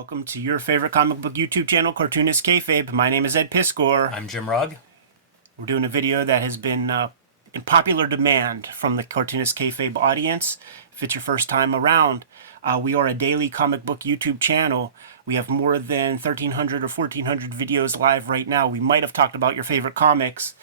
Welcome to your favorite comic book YouTube channel, Cartoonist Kayfabe. My name is Ed Piskor. I'm Jim Rugg. We're doing a video that has been in popular demand from the Cartoonist Kayfabe audience. If it's your first time around, we are a daily comic book YouTube channel. We have more than 1,300 or 1,400 videos live right now. We might have talked about your favorite comics.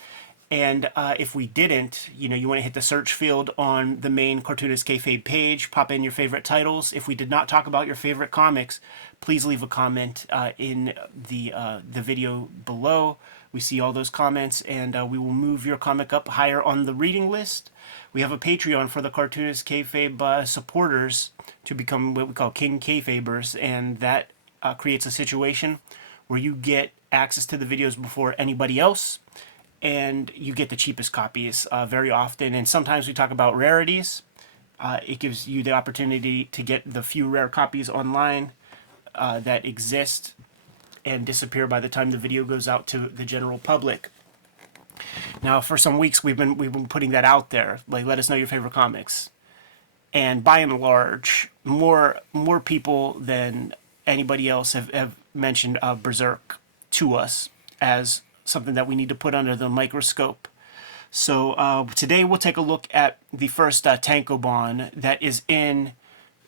And if we didn't, you want to hit the search field on the main Cartoonist Kayfabe page, pop in your favorite titles. If we did not talk about your favorite comics, please leave a comment in the video below. We see all those comments, and we will move your comic up higher on the reading list. We have a Patreon for the Cartoonist Kayfabe supporters to become what we call King Kayfabers, and that creates a situation where you get access to the videos before anybody else. And you get the cheapest copies very often. And sometimes we talk about rarities. It gives you the opportunity to get the few rare copies online that exist and disappear by the time the video goes out to the general public. Now, for some weeks, we've been putting that out there. Like, let us know your favorite comics. And by and large, more people than anybody else have mentioned Berserk to us as something that we need to put under the microscope. So today we'll take a look at the first tankobon that is in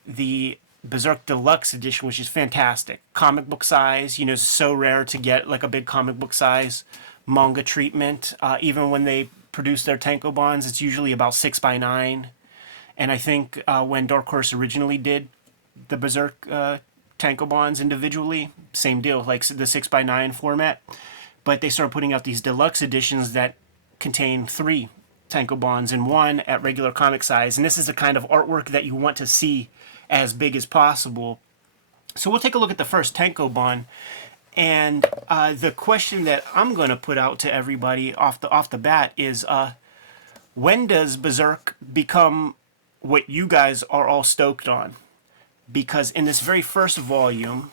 the Berserk Deluxe Edition, which is fantastic. Comic book size, it's so rare to get like a big comic book size manga treatment. Even when they produce their tankobons, it's usually about 6x9. And I think when Dark Horse originally did the Berserk tankobons individually, same deal, like the 6x9 format. But they started putting out these deluxe editions that contain 3 tankobons in one at regular comic size. And this is the kind of artwork that you want to see as big as possible. So we'll take a look at the first tankobon. And the question that I'm going to put out to everybody off the bat is, when does Berserk become what you guys are all stoked on? Because in this very first volume,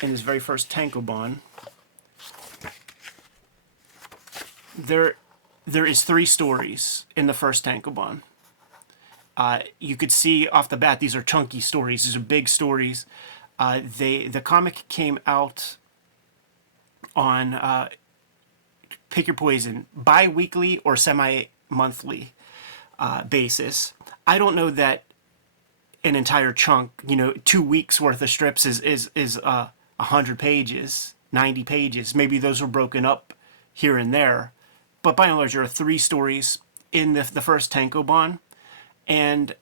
in this very first tankobon, there is 3 stories in the first tankobon. You could see off the bat, these are chunky stories. These are big stories. The comic came out on, pick your poison, bi-weekly or semi-monthly basis. I don't know that an entire chunk, 2 weeks worth of strips is 100 pages, 90 pages. Maybe those were broken up here and there. But by and large, there are 3 stories in the first tankobon. And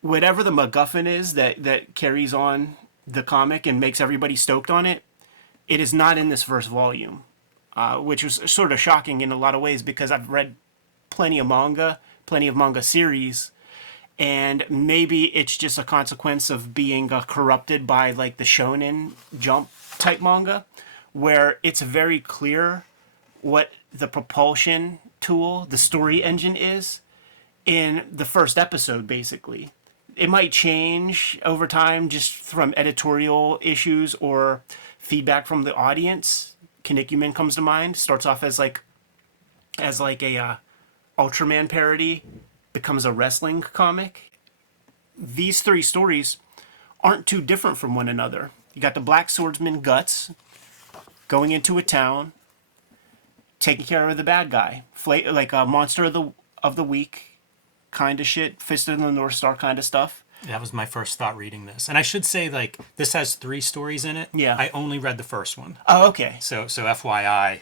whatever the MacGuffin is that carries on the comic and makes everybody stoked on it, it is not in this first volume. Which was sort of shocking in a lot of ways, because I've read plenty of manga series, and maybe it's just a consequence of being corrupted by like the Shonen Jump type manga, where it's very clear what the propulsion tool, the story engine is in the first episode, basically. It might change over time just from editorial issues or feedback from the audience. Kinnikuman comes to mind. Starts off as like a Ultraman parody, becomes a wrestling comic. These 3 stories aren't too different from one another. You got the Black Swordsman Guts going into a town, taking care of the bad guy, like a monster of the week kind of shit, Fist of the North Star kind of stuff. That was my first thought reading this. And I should say, like, this has 3 stories in it. Yeah. I only read the first one. Oh, okay. So FYI,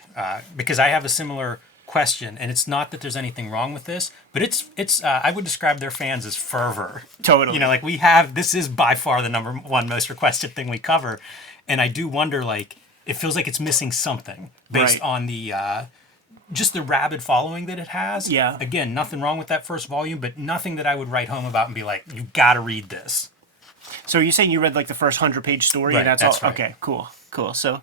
because I have a similar question, and it's not that there's anything wrong with this, but it's I would describe their fans as fervor. Totally. Like this is by far the #1 most requested thing we cover. And I do wonder, like, it feels like it's missing something based on the just the rabid following that it has. Yeah. Again, nothing wrong with that first volume, but nothing that I would write home about and be like, you got to read this. So are you saying you read like the first 100-page story? Right, And that's all? right. Okay, cool. So,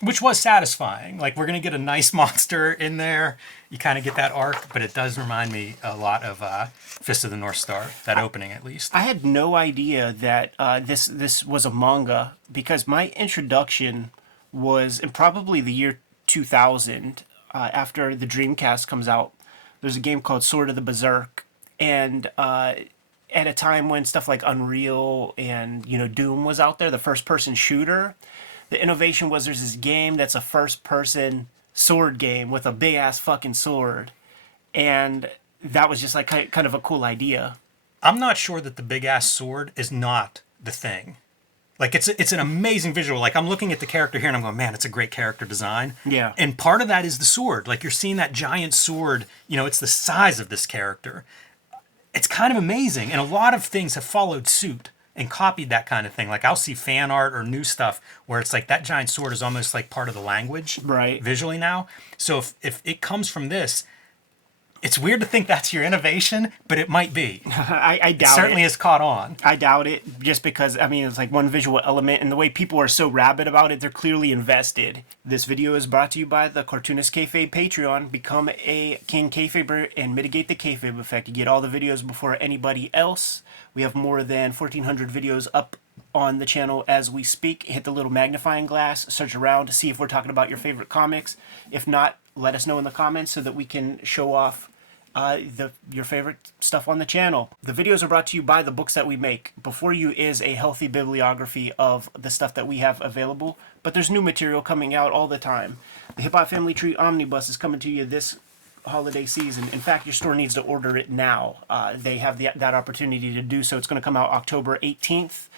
which was satisfying. Like, we're going to get a nice monster in there. You kind of get that arc, but it does remind me a lot of Fist of the North Star, that opening at least. I had no idea that this was a manga, because my introduction was in probably the year 2000. After the Dreamcast comes out, there's a game called Sword of the Berserk, and at a time when stuff like Unreal and, Doom was out there, the first person shooter. The innovation was there's this game that's a first person sword game with a big ass fucking sword. And that was just like kind of a cool idea. I'm not sure that the big ass sword is not the thing. Like it's an amazing visual. Like I'm looking at the character here and I'm going, man, it's a great character design. Yeah. And part of that is the sword. Like you're seeing that giant sword, it's the size of this character. It's kind of amazing. And a lot of things have followed suit and copied that kind of thing. Like I'll see fan art or new stuff where it's like that giant sword is almost like part of the language visually now. So if it comes from this, it's weird to think that's your innovation, but it might be. I doubt it. Certainly has caught on. I doubt it, just because, it's like one visual element, and the way people are so rabid about it, they're clearly invested. This video is brought to you by the Cartoonist Kayfabe Patreon. Become a King Kayfaber and mitigate the Kayfabe effect. You get all the videos before anybody else. We have more than 1,400 videos up on the channel as we speak. Hit the little magnifying glass, search around to see if we're talking about your favorite comics. If not, let us know in the comments so that we can show off your favorite stuff on the channel. The videos are brought to you by the books that we make. Before you is a healthy bibliography of the stuff that we have available, but there's new material coming out all the time. The Hip Hop Family Tree Omnibus is coming to you this holiday season. In fact, your store needs to order it now. They have that opportunity to do so. It's going to come out October 18th.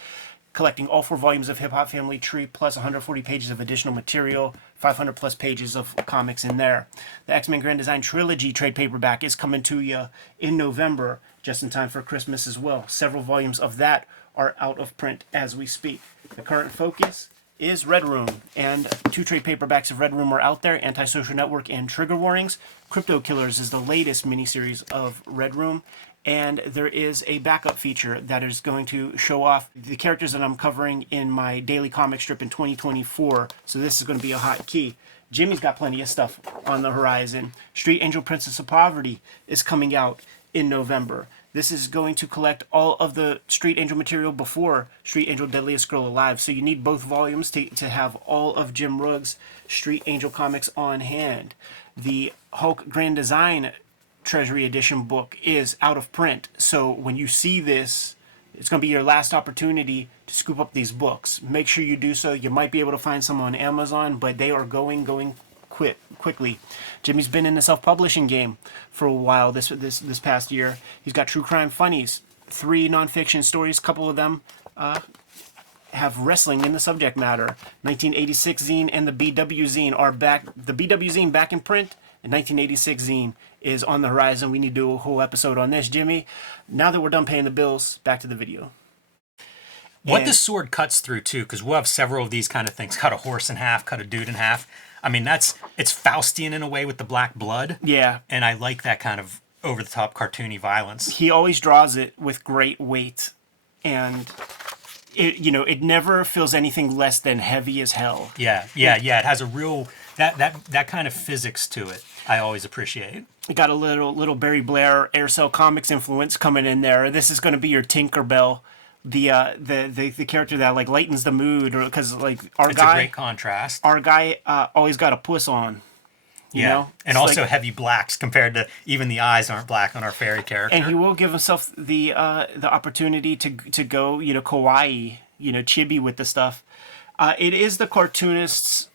Collecting all 4 volumes of Hip Hop Family Tree, plus 140 pages of additional material, 500 plus pages of comics in there. The X-Men Grand Design Trilogy trade paperback is coming to you in November, just in time for Christmas as well. Several volumes of that are out of print as we speak. The current focus is Red Room, and 2 trade paperbacks of Red Room are out there, Antisocial Network and Trigger Warnings. Crypto Killers is the latest miniseries of Red Room. And there is a backup feature that is going to show off the characters that I'm covering in my daily comic strip in 2024. So this is going to be a hot key. Jimmy's got plenty of stuff on the horizon. Street Angel Princess of Poverty is coming out in November. This is going to collect all of the Street Angel material before Street Angel Deadliest Girl Alive. So you need both volumes to have all of Jim Rugg's Street Angel comics on hand. The Hulk Grand Design Treasury Edition book is out of print, so when you see this, it's going to be your last opportunity to scoop up these books. Make sure you do so. You might be able to find some on Amazon, but they are going quickly. Jimmy's been in the self-publishing game for a while this past year. He's got True Crime Funnies, 3 nonfiction stories. A couple of them have wrestling in the subject matter. 1986 zine and the BW zine are back. The BW zine back in print, and 1986 zine is on the horizon. We need to do a whole episode on this, Jimmy. Now that we're done paying the bills, back to the video. What this sword cuts through, too, because we'll have several of these kind of things. Cut a horse in half, cut a dude in half. I mean, it's Faustian in a way with the black blood. Yeah. And I like that kind of over-the-top cartoony violence. He always draws it with great weight. And it never feels anything less than heavy as hell. Yeah. It has a real, that kind of physics to it. I always appreciate. It got a little Barry Blair Aircell Comics influence coming in there. This is going to be your Tinkerbell, the character that like lightens the mood, or because like it's a great contrast. Our guy always got a puss on. You know? And also like, heavy blacks compared to even the eyes aren't black on our fairy character. And he will give himself the opportunity to go kawaii, chibi with the stuff. It is the cartoonist's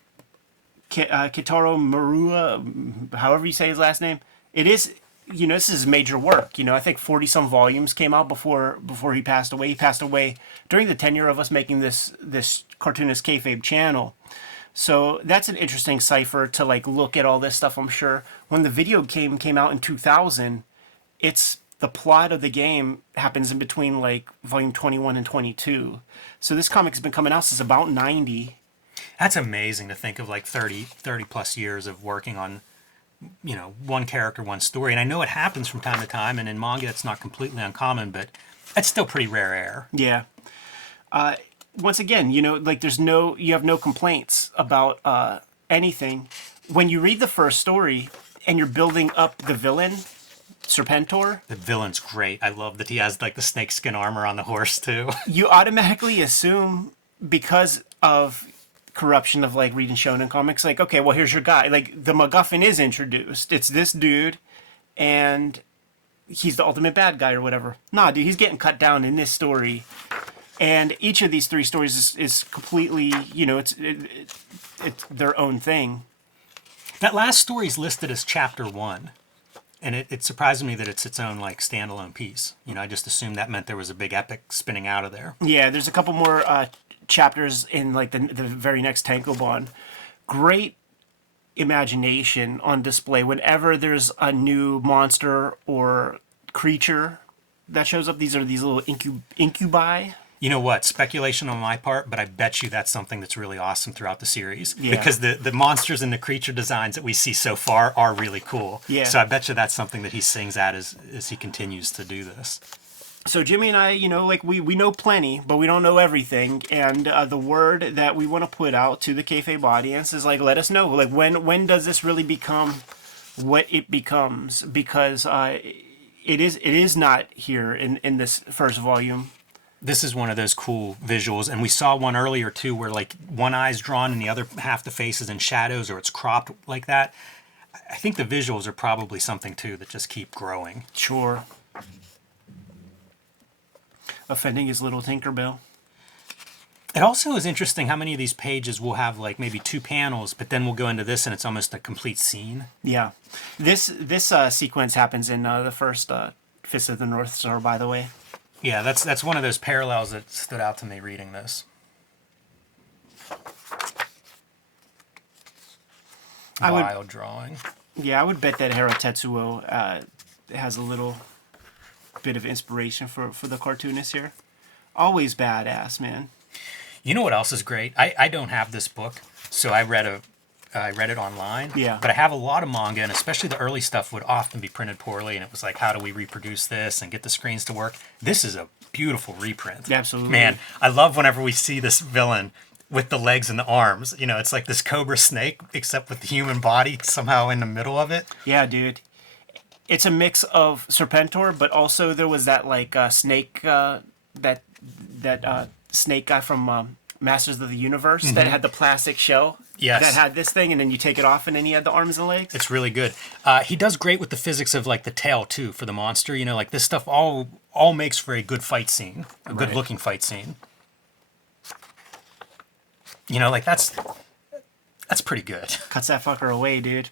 Kitaro Marua, however you say his last name. It is, this is major work. I think 40-some volumes came out before he passed away. He passed away during the tenure of us making this Cartoonist Kayfabe channel. So that's an interesting cipher to like look at all this stuff, I'm sure. When the video came out in 2000, it's the plot of the game happens in between like volume 21 and 22. So this comic has been coming out since about 90. That's amazing to think of, like 30 plus years of working on, one character, one story. And I know it happens from time to time, and in manga it's not completely uncommon, but that's still pretty rare air. Yeah. Once again, you have no complaints about anything. When you read the first story and you're building up the villain, Serpentor. The villain's great. I love that he has like the snakeskin armor on the horse too. You automatically assume, because of corruption of like reading shonen comics, like, okay, well, here's your guy. Like the MacGuffin is introduced. It's this dude, and he's the ultimate bad guy or whatever. Nah, dude, he's getting cut down in this story. And each of these 3 stories is completely, it's their own thing. That last story is listed as chapter 1. And it surprised me that it's its own like standalone piece. I just assumed that meant there was a big epic spinning out of there. Yeah, there's a couple more chapters in like the very next Tankobon. Great imagination on display. Whenever there's a new monster or creature that shows up, these are these little incubi. You know what? Speculation on my part, but I bet you that's something that's really awesome throughout the series. Yeah. Because the monsters and the creature designs that we see so far are really cool. Yeah. So I bet you that's something that he sings at as he continues to do this. So Jimmy and I, we know plenty, but we don't know everything. And the word that we want to put out to the Kayfabe audience is like, let us know. Like, when does this really become what it becomes? Because it is not here in this first volume. This is one of those cool visuals, and we saw one earlier too where like one eye's drawn and the other half the face is in shadows or it's cropped like that. I think the visuals are probably something too that just keep growing. Sure. Offending his little Tinkerbell. It also is interesting how many of these pages will have like maybe 2 panels, but then we'll go into this and it's almost a complete scene. Yeah. This sequence happens in the first Fist of the North Star, by the way. Yeah, that's one of those parallels that stood out to me reading this. Wild drawing. Yeah, I would bet that Hiro Tetsuo has a little bit of inspiration for the cartoonist here. Always badass, man. You know what else is great? I don't have this book, so I read it online. Yeah. But I have a lot of manga, and especially the early stuff would often be printed poorly, and it was like, how do we reproduce this and get the screens to work? This is a beautiful reprint. Absolutely. Man, I love whenever we see this villain with the legs and the arms. It's like this cobra snake, except with the human body somehow in the middle of it. Yeah, dude. It's a mix of Serpentor, but also there was that like snake, that snake guy from Masters of the Universe that had the plastic shell. Yes. That had this thing, and then you take it off, and then he had the arms and legs. It's really good. He does great with the physics of like the tail too for the monster. Like this stuff all makes for a good fight scene, a good looking fight scene. Like that's pretty good. Cuts that fucker away, dude.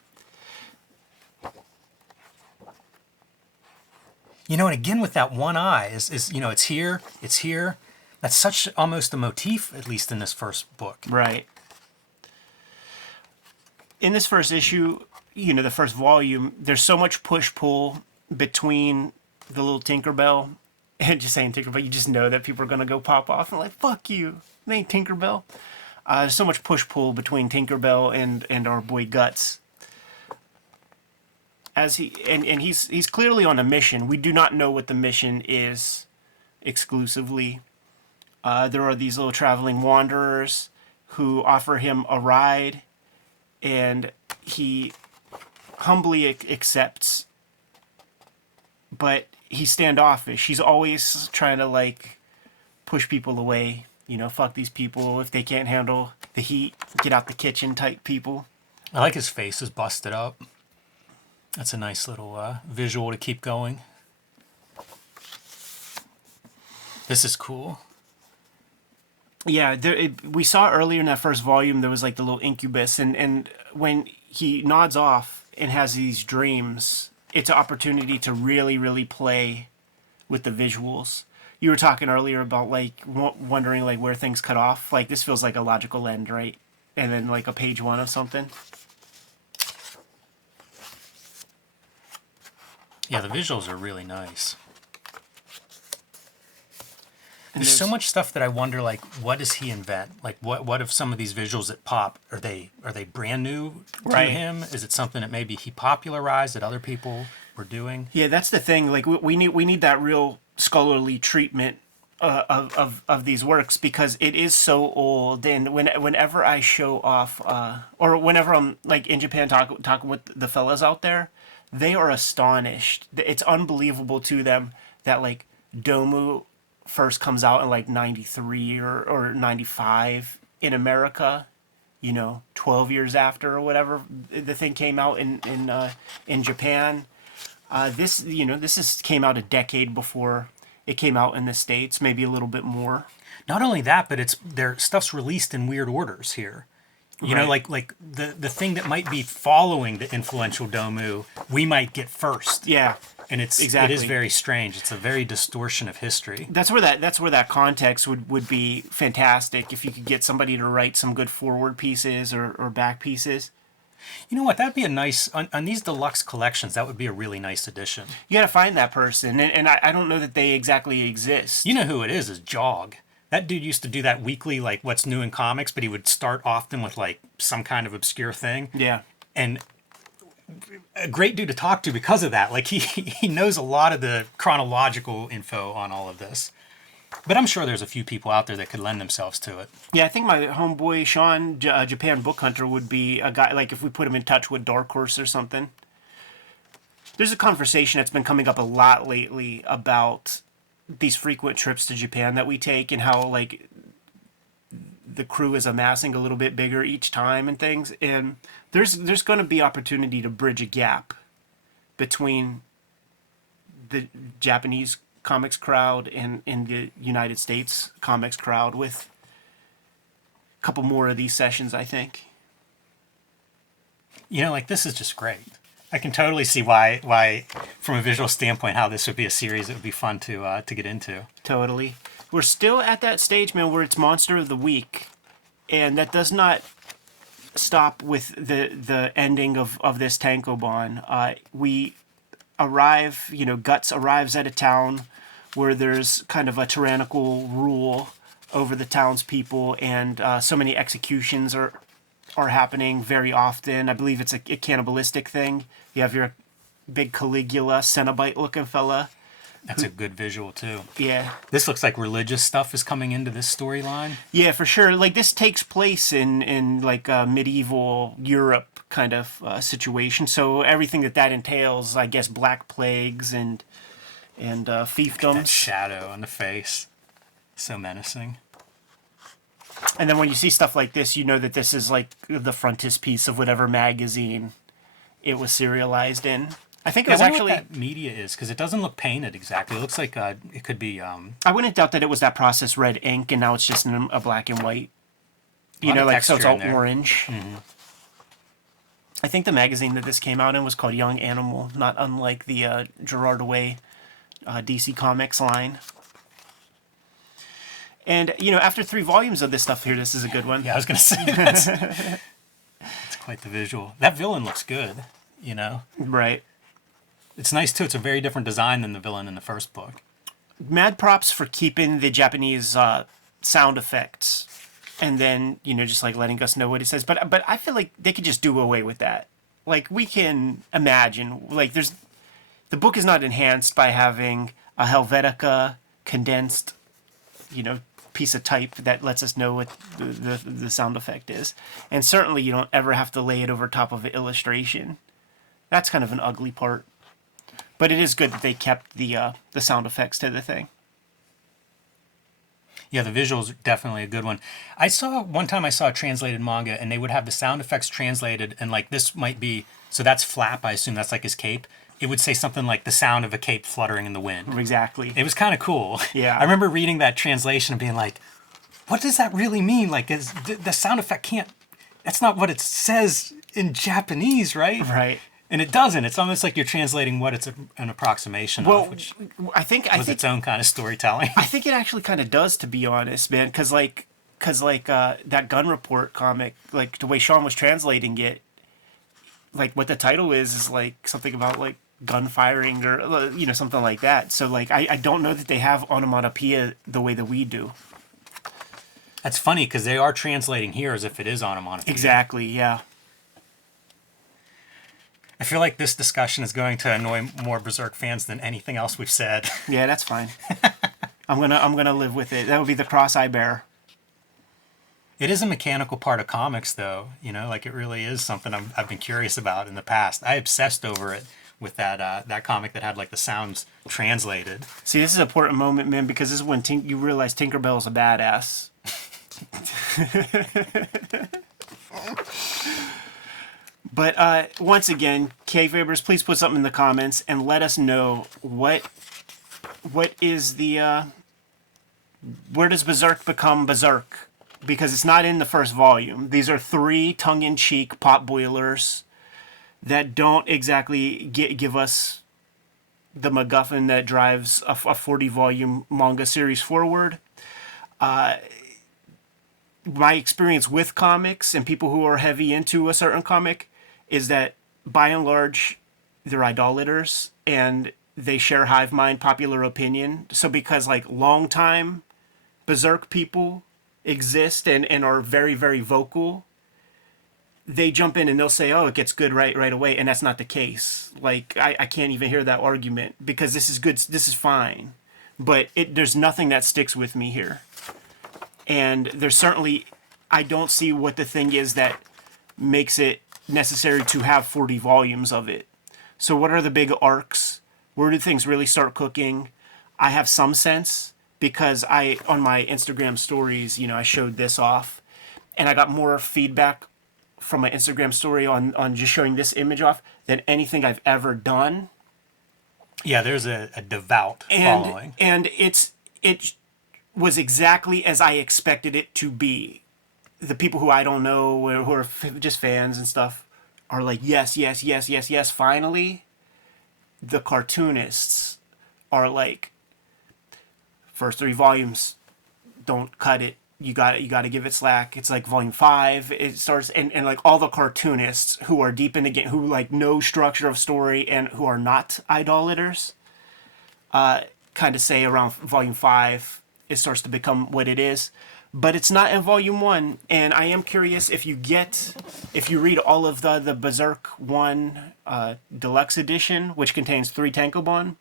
And again with that one eye is it's here. That's such almost a motif, at least in this first book. Right. In this first issue, the first volume, there's so much push-pull between the little Tinkerbell and just saying Tinkerbell. You just know that people are going to go pop off and like, fuck you. They ain't Tinkerbell. There's so much push-pull between Tinkerbell and our boy Guts. As he's clearly on a mission. We do not know what the mission is exclusively. There are these little traveling wanderers who offer him a ride, and he humbly accepts, but he's standoffish. He's always trying to like push people away. Fuck these people. If they can't handle the heat, get out the kitchen type people. I like his face is busted up. That's a nice little visual to keep going. This is cool. Yeah, we saw earlier in that first volume there was like the little incubus, and when he nods off and has these dreams, it's an opportunity to really, really play with the visuals. You were talking earlier about like wondering like where things cut off. Like this feels like a logical end, right? And then like a page 1 of something. Yeah, the visuals are really nice. There's so much stuff that I wonder, like, what does he invent? Like, what if some of these visuals that pop, are they brand new to him? Is it something that maybe he popularized that other people were doing? Yeah, that's the thing. Like, we need that real scholarly treatment of these works, because it is so old. And whenever I show off, or whenever I'm like in Japan talking with the fellas out there, they are astonished. It's unbelievable to them that like Domu first comes out in like 93 or 95 in America, 12 years after or whatever the thing came out in Japan. This came out a decade before it came out in the States, maybe a little bit more. Not only that, but their stuff's released in weird orders here. You know, Right. like the thing that might be following the influential Domu, we might get first. Yeah, And it is exactly. very strange. It's a very distortion of history. That's where that context would be fantastic if you could get somebody to write some good forward pieces or back pieces. You know what? That'd be a nice on these deluxe collections. That would be a really nice addition. You got to find that person, and I don't know that they exactly exist. You know who it is Jog. That dude used to do that weekly, like what's new in comics, but he would start often with like some kind of obscure thing. Yeah. And a great dude to talk to because of that. Like he knows a lot of the chronological info on all of this. But I'm sure there's a few people out there that could lend themselves to it. Yeah, I think my homeboy Sean, Japan Book Hunter, would be a guy, like if we put him in touch with Dark Horse or something. There's a conversation that's been coming up a lot lately about these frequent trips to Japan that we take and how, like, the crew is amassing a little bit bigger each time and things. And there's going to be opportunity to bridge a gap between the Japanese comics crowd and the United States comics crowd with a couple more of these sessions, I think. You know, like this is just great. I can totally see why from a visual standpoint, how this would be a series that would be fun to get into. Totally. We're still at that stage, man, where it's Monster of the Week, and that does not stop with the ending of this tankobon. We arrive, Guts arrives at a town where there's kind of a tyrannical rule over the townspeople, and so many executions are happening very often. I believe it's a cannibalistic thing. You have your big Caligula, Cenobite-looking fella. That's a good visual too. Yeah. This looks like religious stuff is coming into this storyline. Yeah, for sure. Like, this takes place in like a medieval Europe kind of situation. So everything that entails, I guess, black plagues and That fiefdoms. shadow on the face. So menacing. And then when you see stuff like this, you know that this is like the frontispiece of whatever magazine it was serialized in. I think it was I wonder actually. what that media is, because it doesn't look painted exactly. It looks like it could be. I wouldn't doubt that it was that process red ink, and now it's just in a black and white. Lot of Like, so it's texture all in there. orange. I think the magazine that this came out in was called Young Animal, not unlike the Gerard Way DC Comics line. And, after 3 volumes of this stuff here, this is a good one. Yeah, I was gonna say that's it's quite the visual. That villain looks good. Right. It's nice too. It's a very different design than the villain in the first book. Mad props for keeping the Japanese sound effects and then, just like letting us know what it says. But I feel like they could just do away with that. Like, we can imagine, like, the book is not enhanced by having a Helvetica condensed, piece of type that lets us know what the sound effect is. And certainly you don't ever have to lay it over top of an illustration. That's kind of an ugly part. But it is good that they kept the sound effects to the thing. Yeah, the visuals are definitely a good one. One time I saw a translated manga, and they would have the sound effects translated, and like this might be, so that's Flap, I assume that's like his cape. It would say something like the sound of a cape fluttering in the wind. Exactly. It was kind of cool. Yeah. I remember reading that translation and being like, what does that really mean? Like, the sound effect that's not what it says in Japanese, right? Right. And it doesn't. It's almost like you're translating what it's an approximation Well, of, which I think was its own kind of storytelling. I think it actually kind of does, to be honest, man. Because that Gun Report comic, like the way Sean was translating it, like what the title is like something about like gun firing or something like that. So like I don't know that they have onomatopoeia the way that we do. That's funny because they are translating here as if it is onomatopoeia. Exactly. Yeah. I feel like this discussion is going to annoy more Berserk fans than anything else we've said. Yeah, that's fine. I'm gonna live with it. That would be the cross I bear. It is a mechanical part of comics, though. Like it really is something I've been curious about in the past. I obsessed over it with that comic that had like the sounds translated. See, this is an important moment, man, because this is when you realize Tinkerbell's a badass. But once again, Kayfabers, please put something in the comments and let us know what is the where does Berserk become Berserk? Because it's not in the first volume. These are 3 tongue-in-cheek pot boilers that don't exactly give us the MacGuffin that drives a 40-volume manga series forward. My experience with comics and people who are heavy into a certain comic is that, by and large, they're idolaters and they share hive mind popular opinion. So because, like, long-time Berserk people exist and are very, very vocal, they jump in and they'll say, oh, it gets good right away, and that's not the case. Like, I can't even hear that argument, because this is good, this is fine. But there's nothing that sticks with me here. And there's certainly, I don't see what the thing is that makes it necessary to have 40 volumes of it. So what are the big arcs? Where do things really start cooking? I have some sense, because on my Instagram stories, I showed this off, and I got more feedback from my Instagram story on just showing this image off than anything I've ever done. Yeah, there's a devout following. And it was exactly as I expected it to be. The people who I don't know, who are just fans and stuff, are like, yes, yes, yes, yes, yes, finally. The cartoonists are like, first 3 volumes, don't cut it. You got to give it slack. It's like volume 5. It starts, and like all the cartoonists who are deep in the game, who like know structure of story and who are not idolaters, kind of say around volume 5 it starts to become what it is. But it's not in volume 1, and I am curious if you read all of the Berserk 1 deluxe edition, which contains 3 tankobon.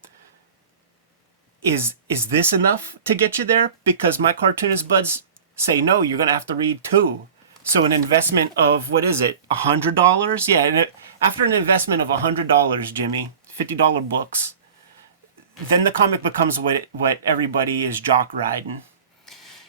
Is this enough to get you there? Because my cartoonist buds say, no, you're going to have to read 2. So an investment of, what is it, $100? Yeah, and after an investment of $100, Jimmy, $50 books, then the comic becomes what everybody is jock riding.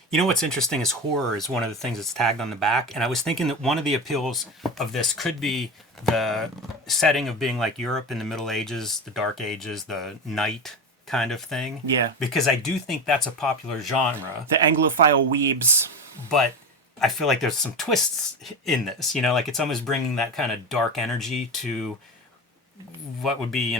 You know what's interesting is horror is one of the things that's tagged on the back. And I was thinking that one of the appeals of this could be the setting of being like Europe in the Middle Ages, the Dark Ages, the night kind of thing. Yeah. Because I do think that's a popular genre. The Anglophile weebs. But I feel like there's some twists in this. Like it's almost bringing that kind of dark energy to what would be,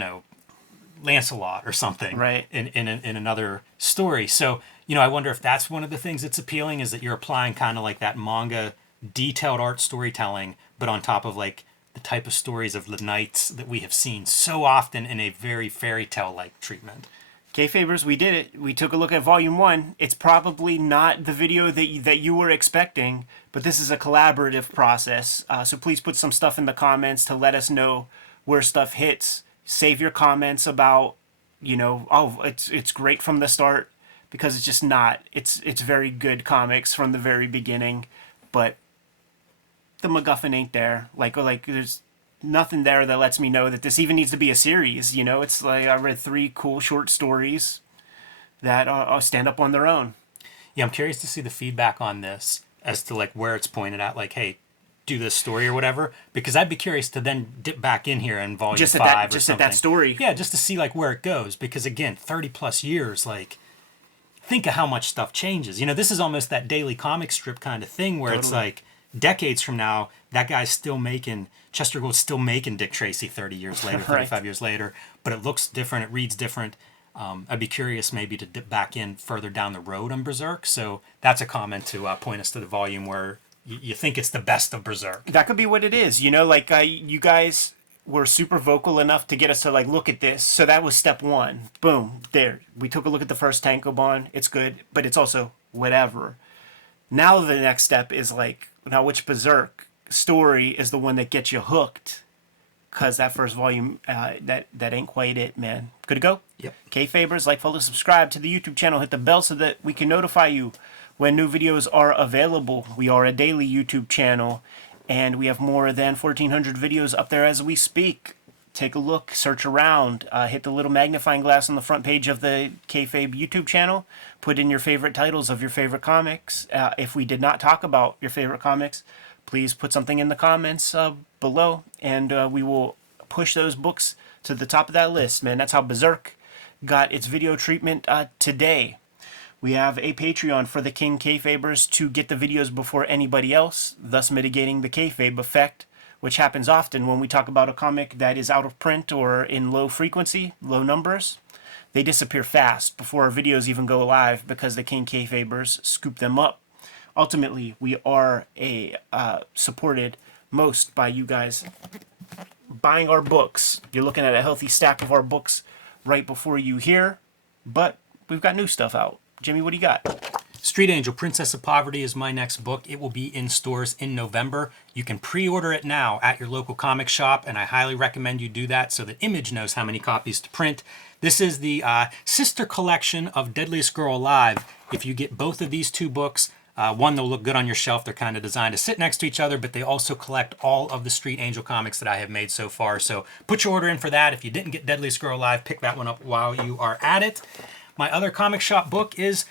Lancelot or something. Right. In another story. So, I wonder if that's one of the things that's appealing, is that you're applying kind of like that manga detailed art storytelling, but on top of like the type of stories of the knights that we have seen so often in a very fairy tale-like treatment. Kayfabers, we did it. We took a look at volume 1. It's probably not the video that you were expecting, but this is a collaborative process. So please put some stuff in the comments to let us know where stuff hits. Save your comments about, oh, it's great from the start, because it's just not. It's very good comics from the very beginning, but the MacGuffin ain't there. Like there's nothing there that lets me know that this even needs to be a series. It's like I read 3 cool short stories that stand up on their own. Yeah, I'm curious to see the feedback on this as to like where it's pointed at, like, hey, do this story or whatever, because I'd be curious to then dip back in here in volume 5 or something. At that story. Yeah, just to see like where it goes, because again, 30 plus years, like, think of how much stuff changes. This is almost that daily comic strip kind of thing where It's like decades from now, that guy's still making, Chester Gould's still making Dick Tracy 30 years later, 35 years later, but it looks different, it reads different. I'd be curious maybe to dip back in further down the road on Berserk. So that's a comment to point us to the volume where you think it's the best of Berserk. That could be what it is. Like you guys were super vocal enough to get us to like look at this. So that was step 1. Boom, there. We took a look at the first tankobon. It's good, but it's also whatever. Now the next step is like, now which Berserk story is the one that gets you hooked? Because that first volume, that ain't quite it, man. Good to go? Yep. Kayfabers, like, follow, subscribe to the YouTube channel. Hit the bell so that we can notify you when new videos are available. We are a daily YouTube channel, and we have more than 1,400 videos up there as we speak. Take a look, search around, hit the little magnifying glass on the front page of the Kayfabe YouTube channel. Put in your favorite titles of your favorite comics. If we did not talk about your favorite comics, please put something in the comments below, and we will push those books to the top of that list, man. That's how Berserk got its video treatment today. We have a Patreon for the King Kayfabers to get the videos before anybody else, thus mitigating the kayfabe effect, which happens often when we talk about a comic that is out of print or in low frequency, low numbers. They disappear fast before our videos even go live because the King Kayfabers scoop them up. Ultimately, we are supported most by you guys buying our books. You're looking at a healthy stack of our books right before you here, but we've got new stuff out. Jimmy, what do you got? Street Angel, Princess of Poverty is my next book. It will be in stores in November. You can pre-order it now at your local comic shop, and I highly recommend you do that so that Image knows how many copies to print. This is the sister collection of Deadliest Girl Alive. If you get both of these two books, one, they'll look good on your shelf. They're kind of designed to sit next to each other, but they also collect all of the Street Angel comics that I have made so far. So put your order in for that. If you didn't get Deadliest Girl Alive, pick that one up while you are at it. My other comic shop book is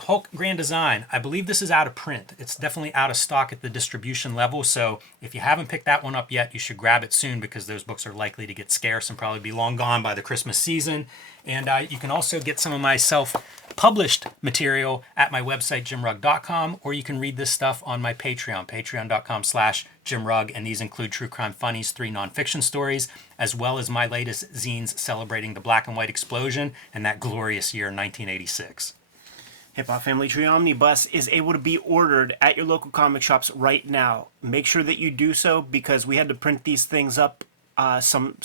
Hulk Grand Design. I believe this is out of print. It's definitely out of stock at the distribution level, so if you haven't picked that one up yet, you should grab it soon because those books are likely to get scarce and probably be long gone by the Christmas season. And you can also get some of my self-published material at my website, jimrugg.com, or you can read this stuff on my Patreon, patreon.com/jimrugg, and these include True Crime Funnies, 3 nonfiction stories, as well as my latest zines celebrating the black and white explosion and that glorious year, 1986. Hip Hop Family Tree Omnibus is able to be ordered at your local comic shops right now. Make sure that you do so because we had to print these things up some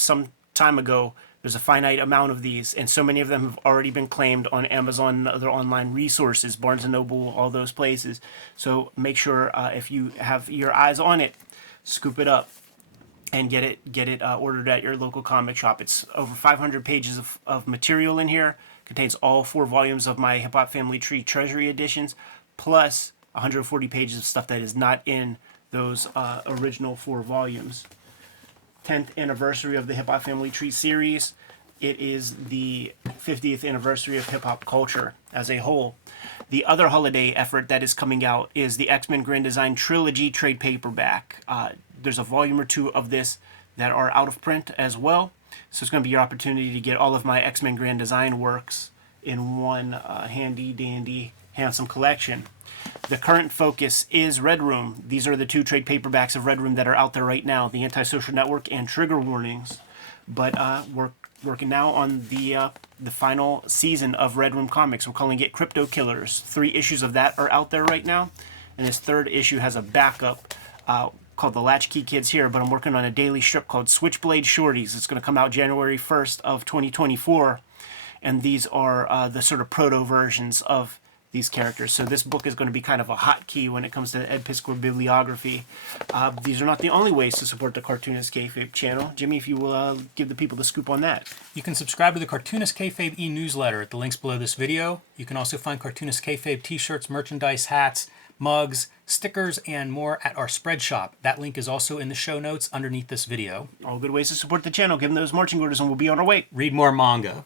time ago. There's a finite amount of these, and so many of them have already been claimed on Amazon and other online resources, Barnes & Noble, all those places. So make sure if you have your eyes on it, scoop it up and get it ordered at your local comic shop. It's over 500 pages of material in here. Contains all 4 volumes of my Hip Hop Family Tree Treasury editions, plus 140 pages of stuff that is not in those original 4 volumes. 10th anniversary of the Hip Hop Family Tree series. It is the 50th anniversary of hip hop culture as a whole. The other holiday effort that is coming out is the X-Men Grand Design Trilogy trade paperback. There's a volume or 2 of this that are out of print as well. So it's going to be your opportunity to get all of my X-Men Grand Design works in one handy dandy handsome collection. The current focus is Red Room. These are the 2 trade paperbacks of Red Room that are out there right now, The Antisocial Network and Trigger Warnings. But we're working now on the final season of Red Room Comics. We're calling it Crypto Killers. 3 issues of that are out there right now, and this 3rd issue has a backup called The Latchkey Kids here, but I'm working on a daily strip called Switchblade Shorties. It's going to come out January 1st of 2024, and these are the sort of proto versions of these characters. So this book is going to be kind of a hotkey when it comes to Ed Piskor bibliography. These are not the only ways to support the Cartoonist Kayfabe channel. Jimmy, if you will give the people the scoop on that. You can subscribe to the Cartoonist Kayfabe e-newsletter at the links below this video. You can also find Cartoonist Kayfabe t-shirts, merchandise, hats, mugs, stickers, and more at our spread shop. That link is also in the show notes underneath this video. All good ways to support the channel. Give them those marching orders and we'll be on our way. Read more manga.